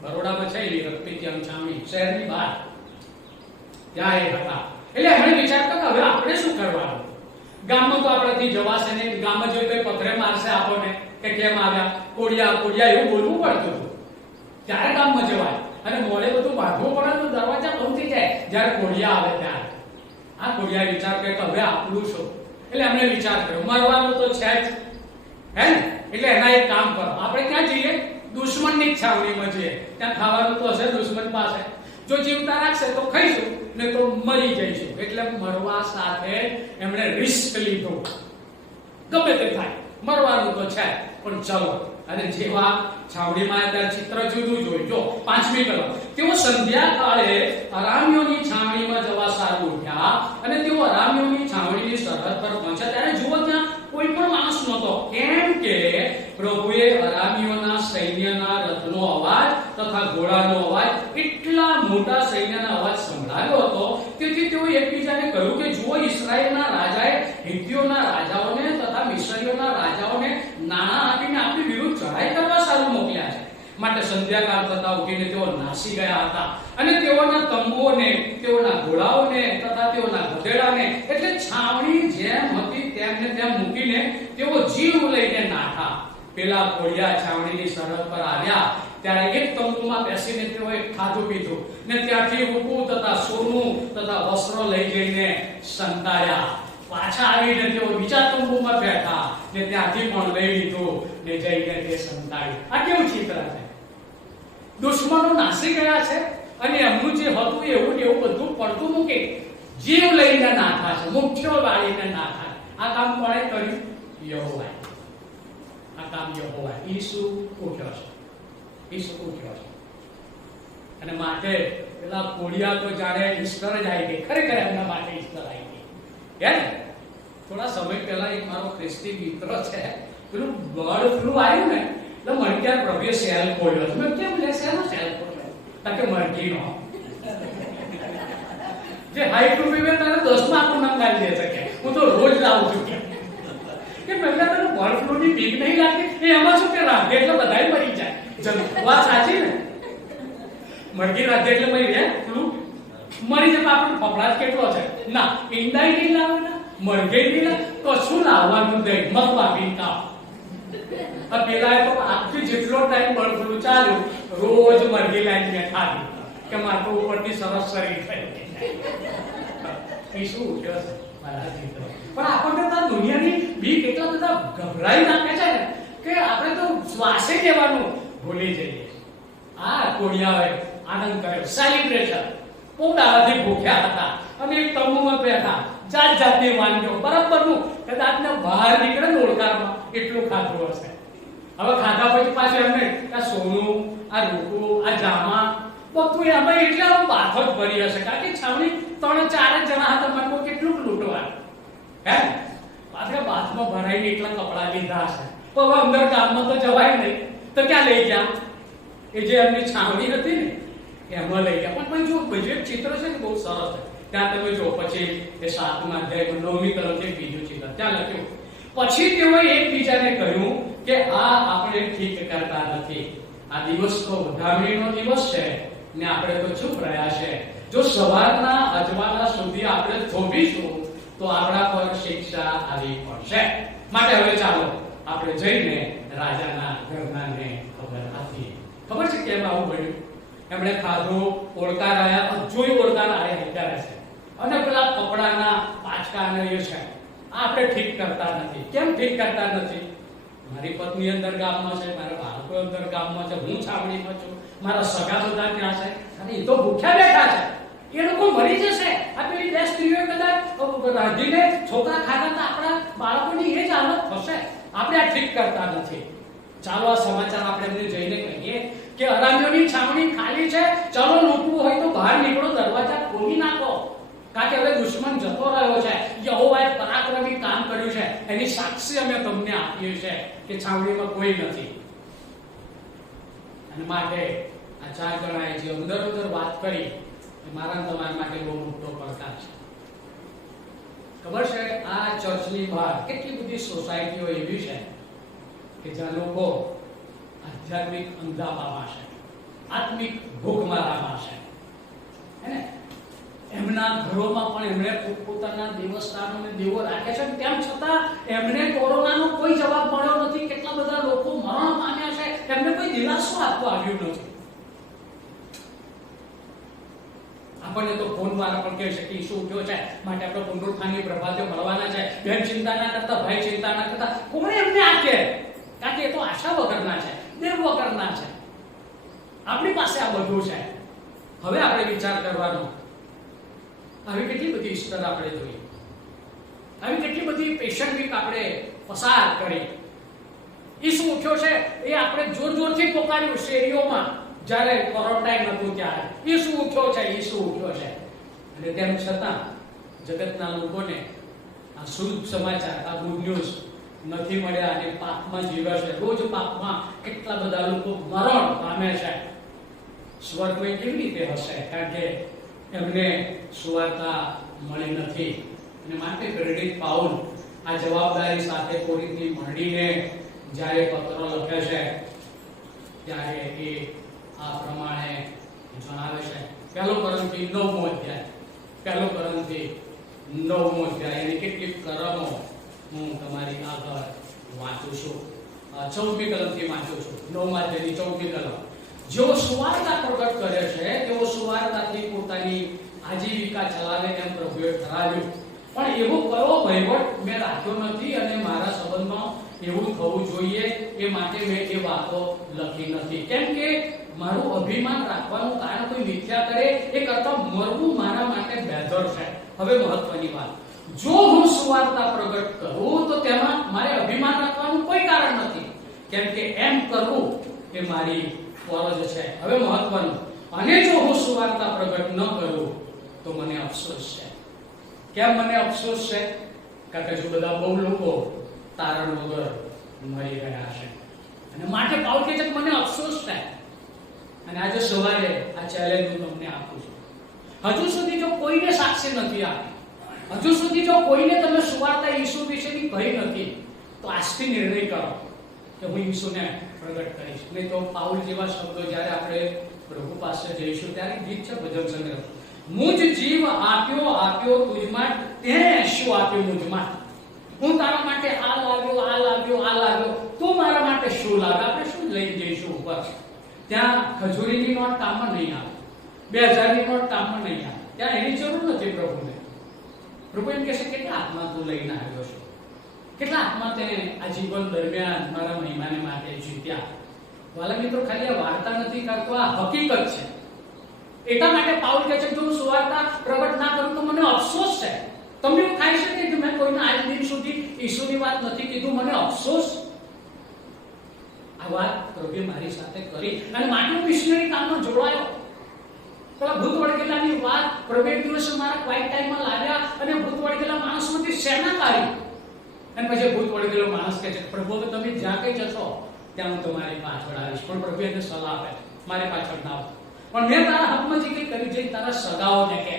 બરોડામાં છે એવી રક્તપિત્યાની છાવણી, શહેરની બહાર ત્યાં એ હતા. એટલે એમણે વિચારતા કે હવે આપણે શું કરવાનું? ગામમાં તો આપણાથી જવાશે નહીં, ગામમાં જો કોઈ પથરે મારશે આપણને કે કેમ આવ્યા કોળિયા કોળિયા એવું બોલવું પડતું હતું. ત્યારે ગામમાં જવાય, અને મોડે બધું બાંધવું પડે તો દરવાજા બંધ થઈ જાય જ્યારે કોળિયા આવે ત્યારે. આ કોળિયા વિચાર કરે કે હવે આપણું શું? એટલે એમણે વિચાર કર્યો મરવાનું તો છે જ, હે ને? એટલે એના એક કામ કરો, આપણે ક્યાં જઈએ? દુશ્મનની છાવણીમાં જઈએ. ત્યાં ખાવાનું તો હશે દુશ્મન પાસે, જો જીવતા રાખશે તો ખાઈશું, ને તો મરી જઈશું. એટલે મરવા સાથે એમણે રિસ્ક લીધું. ગમે તે થાય, મરવાનું તો છે, પણ ચલો. અને જેવા છાવણીમાં ત્યાં ચિત્ર જુદું જોઈજો. 5મી કલમ, તેઓ સંધ્યાકાળે અરામીઓની છાવણીમાં જવા સારું ઉઠ્યા, અને તેઓ અરામીઓની છાવણીની સરહદ પર પહોંચ્યા ત્યારે જુઓ ત્યાં કોઈ પણ માણસ નહોતો, કેમ કે પ્રભુએ અરામીઓના સૈન્યના રથનો અવાજ તથા ઘોડાનો અવાજ, એટલા મોટા સૈન્યના અવાજ સંભળાયો હતો. તેથી તેઓ એકબીજાને કહ્યું કે જુઓ, ઇસ્રાયેલના રાજાએ હિત્તીઓના રાજાઓને તથા મિસ્રીઓના રાજાઓને નાણાં આપીને આપણી વિરુદ્ધ ચઢાઈ કરવા સારું મોકલ્યા છે. માટે સંધ્યાકાળ થતા ઉઠીને તેઓ નાસી ગયા હતા, અને તેઓના તંબુઓને, તેઓના ઘોડાઓને તથા તેઓના ગધેડાને, એટલે છાવણી જેમ હતી તેમને તેમ મૂકીને તેઓ જીવ લઈને નાઠા. પેલા કોળિયા છાવણીની સરહદ પર આવ્યા ત્યારે એક તંબુમાં બેસીને તેઓએ ખાધું પીધું, ને ત્યાંથી રૂપું તથા સોનું તથા વસ્ત્રો લઈ જઈને સંતાડ્યા. પાછા આવીને તેઓ બીજા તંબુમાં બેઠા, ને ત્યાંથી પણ લઈ લીધું ને જઈને તે સંતાડ્યું. આ કેવું ચિત્ર છે? દુશ્મનો નાસી ગયા છે, અને એમનું જે હતું એવું ને એવું બધું પડતું મૂકી જીવ લઈને નાખા છે, મુઠ્ઠીઓ વાળીને નાખા. આ કામ કોણે કર્યું? યહોવાએ. આ કામ યહોવાએ. ઈસુ ઉઠ્યો છે, ઈસુ ઉઠ્યો છે. અને માટે પેલા કોળિયા તો જાણે ઈસ્ટર જ આવી ગઈ. ખરેખર એમના માટે ઈસ્ટર આવી ગઈ. હે ને? થોડા સમય પહેલા એક મારો ખ્રિસ્તી મિત્ર છે, પેલું બર્ડ ફ્લુ આવ્યું ને, એટલે મણક્યા પ્રભુએ સેલ ખોલ્યો. મેં કેમ લે સેલ ખોલ્યો? તાકે મરઘીનો જે હાઈટ રૂપી મે તને 10 માં આપું મંગાવી દે શકે. હું તો રોજ લાવું છું કે પહેલા તને બર્ડ ફ્લૂ ની બીક નહીં લાગતી? એમાં શું કે રાધે એટલે બધાય મરી જાય. વાત સાચી ને? મરઘી રાધે એટલે મરી જાય, ફ્લૂ મરી જાય. આપણને ફફડાટ કેટલો છે ના, ઈંડાઈ નહીં લાવવાના, મરઘી નહીં લાવ, કશું લાવવાનું નહીં, મત વાપી કામ. આ પેલા તો આખી જેટલો ટાઈમ બર્ડ ફ્લૂ ચાલ્યું રોજ મરઘી લાઈન મેં ખાધી કે માથું ઉપરથી સરસ શરીર થયું. એ શું ઉઠ્યો છે મારા ચિત્ર. પણ આપણને તો દુનિયાની બીક એટલા બધા ગભરાઈ નાખે છે ને કે આપણે તો શ્વાસે લેવાનું ભૂલી જઈએ. આ કોડિયાએ આનંદ કર્યો, સેલિબ્રેશન. બહુ દાડાથી ભૂખ્યા હતા અને એક તંબુમાં બેઠા, જાત જાતની વાનગીઓ બરાબરનું કદાચ ને બહાર નીકળે ને ઓળખાણમાં એટલું ખાધું હશે. હવે ખાધા પછી પાછું એમને આ સોનું, આ રૂપું, આ જામા બધું એમાં એટલે બાથો જ ભરી હશે. કારણ કે છાવણી 3-4 જણા હતા, મનમાં કેટલું લૂંટવા હે પાછળ બાથમાં ભરાઈને એટલા કપડા લીધા હશે. તો હવે અંદર ગામમાં તો જવાય નહીં, તો ક્યાં લઈ ગયા? એ જે એમની છાવણી હતી ને એમાં લઈ ગયા. પણ જો બીજું એક ચિત્ર છે ને બહુ સરસ છે, ત્યાં તમે જો પછી એ 7મા અધ્યાયમાં 9મી કલમથી બીજું ચિત્ર ત્યાં લખ્યું. પછી તેઓએ એકબીજાને કહ્યું કે આ આપણે ઠીક કરતા નથી. આ દિવસ તો વધામણીનો દિવસ છે ને આપણે તો ચૂપ રહ્યા છે. જો સવારના અજવાળા સુધી આપણે થોભીશું તો આપણા પર શિક્ષા આવી પડશે. માટે હવે ચાલો આપણે જઈને રાજાના ઘરનાને ખબર આપીએ. ખબર છે કેમ આવું બન્યું? એમણે ખાધું, ઓળકાર આયા, જોઈ ઓળકાર આયા વિચારે છે અને પેલા કપડાના પાછકાને એ છે આપણે ઠીક કરતા નથી. કેમ ઠીક કરતા નથી? મારી પત્ની અંદર ગામમાં છે, મારા બાળકો અંદર ગામમાં છે, હું છાવણીમાં છું, મારા સગા બધા ત્યાં છે અને એ તો ભૂખ્યા બેઠા છે. એ લોકો મરી જશે. આ પેલી 10 સ્ત્રીઓ કદાચ રાંધીને છોકરા ખાતા હતા, આપણા બાળકોની એ જ હાલત થશે. આપણે આ ઠીક કરતા નથી. ચાલો આ સમાચાર આપણે એમને જઈને કહીએ કે અરામીઓની છાવણી ખાલી છે, ચાલો લૂંટવું હોય તો બહાર નીકળો, દરવાજા ખોલી નાખો. કારણ કે હવે દુશ્મન જતો રહ્યો છે. યહોવાએ પરાક્રમી કામ કર્યું છે, એની સાક્ષી અમે તમને આપીએ છે કે છાવણીમાં કોઈ નથી. અને માટે આ 4 જણાએ જે અંદર વાત કરી મારા તમારા માટે બહુ મોટો પડકાર છે. ખબર છે આ ચર્ચની બહાર કેટલી બધી સોસાયટીઓ એવી છે કે જ્યાં લોકો આધ્યાત્મિક અંધાપામાં છે, આત્મિક ભૂખમારામાં છે. હે ને? એમના ઘરોમાં પણ એમણે પોતાના દેવસ્થાનોને દેવો રાખે છે, તેમ છતાં એમને કોરોનાનો કોઈ જવાબ મળ્યો નથી. કેટલા બધા લોકો મરણ પામ્યા છે, એમને કોઈ દિલાસો આપવા આવ્યું નથી. આપણને તો ફોન દ્વારા પણ કહી શકીએ શું ઉઠ્યો છે, માટે આપણે પુનરુત્થાનની પ્રભાતે મળવાના છે. બેન ચિંતા ના કરતા, ભાઈ ચિંતા ના કરતા. કોણે એમને આ કહે? કારણ કે એ તો આશા વગરના છે, દેવ વગરના છે. આપણી પાસે આ બધું છે. હવે આપણે વિચાર કરવાનો, આવી કેટલી બધી ઈસ્ટર આપણે જોઈ, આવી કેટલી બધી પેશન્ટ વીક આપણે પસાર કરી. ઈસુ ઉઠ્યો છે એ આપણે જોર જોરથી પોકાર્યું શેરીઓમાં જ્યારે ક્વોરન્ટાઇન હતું ત્યારે. ઈસુ ઉઠ્યો છે, ઈસુ ઉઠ્યો છે. અને તેમ છતાં જગતના લોકોને આ શુભ સમાચાર, આ ગુડ ન્યૂઝ નથી મળ્યા અને પાપમાં જીવે છે. રોજ પાપમાં કેટલા બધા લોકો મરણ પામે છે. સ્વર્ગમાં કેવી રીતે હશે? કારણ કે એમને સુવાર્તા મળી નથી. અને માટે પ્રેરિત પાઉલ આ જવાબદારી સાથે કોરિન્થની મંડળીને જ્યારે પત્ર લખે છે ત્યારે એ આ પ્રમાણે જણાવે છે. 1 કોરિન્થી 9મો અધ્યાય એની કેટલીક કરમો હું તમારી આગળ વાંચું છું. 14મી કલમથી વાંચું છું. 9મા અધ્યાયની 14મી કલમ. જેઓ સુવાર્તા પ્રગટ કરે છે તેઓ સુવાર્તાથી પોતાની આજીવિકા ચલાવે તેમ પ્રભુએ ઠરાવ્યું. પણ એવો કયો વહીવટ મેં રાખ્યો નથી અને મારા સંબંધમાં એવું થવું જોઈએ એ માટે મેં એ વાતો લખી નથી. કેમ કે મારું અભિમાન રાખવાનું કારણ કોઈ મિથ્યા કરે એ કરતા મરવું મારા માટે બહેતર છે. હવે મહત્વની વાત, જો હું સુવાર્તા પ્રગટ કરું તો તેમાં મારે અભિમાન રાખવાનું કોઈ કારણ નથી. કેમ કે એમ કરવું એ મારી ફરજ છે. હવે મહત્વનું, અને જો હું સુવાર્તા પ્રગટ ન કરું તો મને અફસોસ છે. કેમ મને અફસોસ છે? કારણ કે જો બધા બહુ લોકો તારણ વગર મરી ગયા છે. અને માટે પાઉલ કહે છે કે મને અફસોસ થાય. અને આજે સવારે આ ચેલેન્જ હું તમને આપું છું. હજુ સુધી જો કોઈને સાક્ષી નથી આપી, હજુ સુધી જો કોઈને તમે સુવાર્તા ઈસુ વિશેની કહી નથી, તો આજથી નિર્ણય કરો કે હું ઈસુને પ્રગટ કરીશ. નહીં તો પાઉલ જેવા શબ્દો જ્યારે આપણે પ્રભુ પાસે જઈશું ત્યારે ગીત છે ભજન સંગ્રહ, મુજ જીવ આપ્યો તુજમાં, તે શું આપ્યું મુજમાં. હું તારા માટે આ લાવ્યો, તું મારા માટે શું લાવ્યો. આપણે શું લઈ જઈશું ઉપર? ત્યાં ખજૂરીની નોટ કામમાં નહીં આવે, 2000 ની નોટ કામમાં નહીં આવે. ત્યાં એની જરૂર નથી પ્રભુને. પ્રભુ એમ કહે છે કેટલા આત્મા તું લઈને આવ્યો છો, કેટલા આત્મા તે આ જીવન દરમિયાન મારા મહિમાને માટે જીત્યા. વાલા મિત્રો, ખાલી આ વાર્તા નથી કરતો, આ હકીકત છે. એટલા માટે પાઉલ કહે છે જો હું સુવાર્તા પ્રગટ ના કરું તો મને અફસોસ છે. તમને એવું થાય છે કે મેં કોઈને આજ દિન સુધી ઈસુની વાત નથી કીધું, મને અફસોસ. આ વાત પ્રભુએ મારી સાથે કરી અને માટે મિશનરી કામમાં જોડાયો. પેલા ભૂત વળગેલાની વાત પ્રભુ એક દિવસ મારા ક્વાઇટ ટાઈમમાં લાવ્યા અને ભૂત વળગેલા માણસમાંથી સેના કાઢી. અને પછી ભૂત વળગેલો માણસ કહે છે પ્રભુ હવે તમે જ્યાં કઈ જશો ત્યાં હું તમારી પાછળ આવીશ. પણ પ્રભુ એને સલાહ આપે મારી પાછળ ના આવો, પણ મેં તારા હકમાં જે કંઈ કર્યું છે તારા સગાઓને કહે,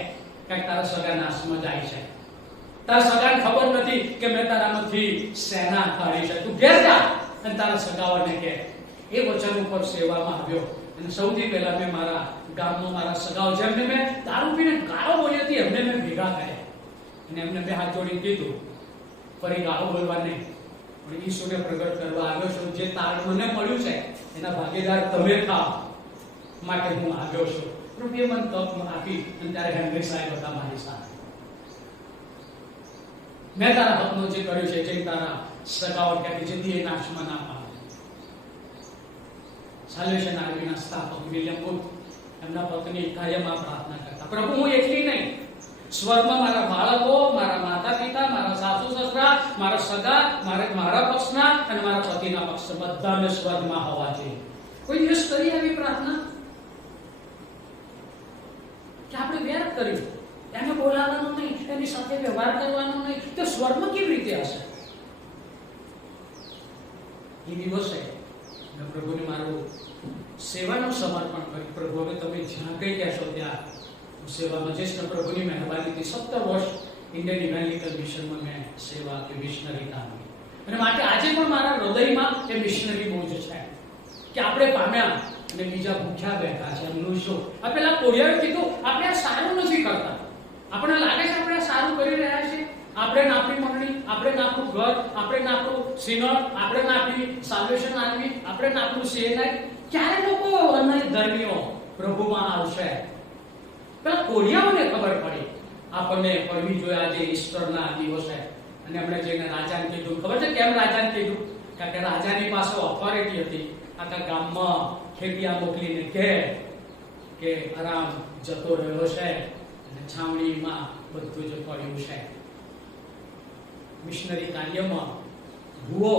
કારણ તારા સગા નાશમાં જાય છે. તારા સગાને ખબર નથી કે મેં તારામાંથી સેના કાઢી છે. તું ઘેર જા અને તારા સગાઓને કહે. એ વચન ઉપર સેવામાં આવ્યો અને સૌથી પહેલા મેં મારા ગામમાં મારા સગાઓ જેમને મેં દારૂ પીને ગાળો બોલી હતી એમને મેં ભેગા કર્યા અને એમને બે હાથ જોડીને કીધું ફરી ગાળો બોલવા નહીં, પણ ઈસુને પ્રગટ કરવા આવ્યો છું. જે તાર મને મળ્યું છે એના ભાગીદાર તમે થાવ, માટે હું આવ્યો છું. પ્રભુએ મને તક આપી અને ત્યારે હેનરી સાહેબ હતા મારી સાથે. મેં તારા હકનો જે કર્યું છે જે તારા સગાઓ ક્યાંથી જેથી એ નાશમાં ના પામે. સાલ્વેશન આર્મીના સ્થાપક વિલિયમ બુથ એમના પત્ની કાયમ આ પ્રાર્થના કરતા, પ્રભુ હું એકલી નહીં, સ્વર્ગમાં મારા બાળકો, મારા માતા પિતા, મારા સાસુ સસરા, મારા સગા, મારા પક્ષના અને મારા પતિના પક્ષ બધાને સ્વર્ગમાં હોવા જોઈએ. કોઈ દિવસ કરી આવી પ્રાર્થના કે આપણે વ્યર્થ કર્યું, એને બોલાવવાનું નહીં, એની સાથે વ્યવહાર કરવાનો નહીં, તો સ્વર્ગમાં કેવી રીતે હશે? એ દિવસે મેં પ્રભુને મારું સેવાનું સમર્પણ કર્યું. પ્રભુ હવે તમે જ્યાં કઈ કહેશો ત્યાં સેવામાં જઈશ. પ્રભુની મહેરબાનીથી 17 વર્ષ ઇન્ડિયન ઇવેન્જેલિકલ મિશનમાં મેં સેવા આપી, મિશનરી કામ. અને માટે આજે પણ મારા હૃદયમાં એ મિશનરી બોજ છે કે આપણે પામ્યા અને બીજા ભૂખ્યા બેઠા છે. એમનું શું? આ પેલા કોરિયાએ કીધું આપણે આ સારું નથી કરતા. આપણને લાગે છે આપણે આ સારું કરી રહ્યા છીએ. આપણે નાપી મંડળી, આપણે નાપું ઘર, આપણે નાપું સિનર, આપણે નાપી સાલ્વેશન આર્મી, આપણે નાપું સીએનઆઈ. ક્યારે લોકો અન્ય ધર્મીઓ પ્રભુમાં આવશે? પેલા કોરિયાઓને ખબર પડી, આપણને પડવી જોઈએ આજે ઈસ્ટરના દિવસે. અને એમણે જઈને રાજાને કીધું. ખબર છે કેમ રાજાને કીધું? કારણ કે રાજાની પાસે ઓથોરિટી હતી આખા ગામમાં ખેતિયા મોકલીને કહે કે આરામ જતો રહ્યો છે અને છાવણીમાં બધું જ પડ્યું છે. મિશનરી કાર્યમાં ભુવો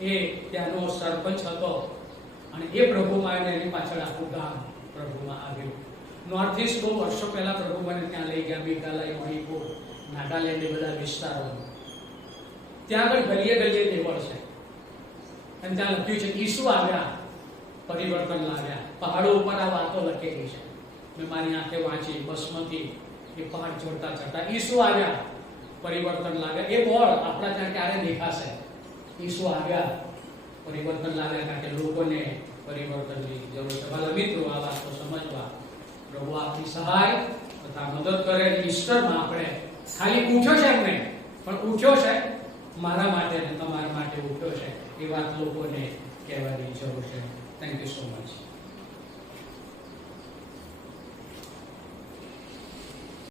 એ ત્યાંનો સરપંચ હતો અને એ પ્રભુમાં એની પાછળ આખું ગામ પ્રભુમાં આવ્યું. નોર્થ ઇસ્ટ બહુ વર્ષો પહેલા પ્રભુ મને ત્યાં લઈ ગયા, મેઘાલય, મણિપુર, નાગાલેન્ડ એ બધા વિસ્તારો. ત્યાં આગળ ગલીએ ગલીએ દેવળ છે અને ત્યાં લખ્યું છે ઈસુ આવ્યા, પરિવર્તન લાવ્યા. પહાડો ઉપર આ વાતો લખેલી છે. મેં મારી આંખે વાંચી બસમાંથી એ પહાડ ચડતા ચડતા ઈસુ આવ્યા, પરિવર્તન લાવ્યા. એ બોર્ડ આપણા ત્યાં ક્યારે દેખાશે? ઈસુ આવ્યા, પરિવર્તન લાવ્યા, કારણ કે લોકોને પરિવર્તનની જરૂર છે. ભલા મિત્રો, આ વાતો સમજવા પ્રભુ આપની સહાય તથા મદદ કરે. ઈસ્ટરમાં આપણે ખાલી પૂછ્યો છે એમને, પણ પૂછ્યો છે મારા માટે અને તમારા માટે ઉઠ્યો છે એ વાત લોકોને કહેવાની જરૂર છે. Thank you so much.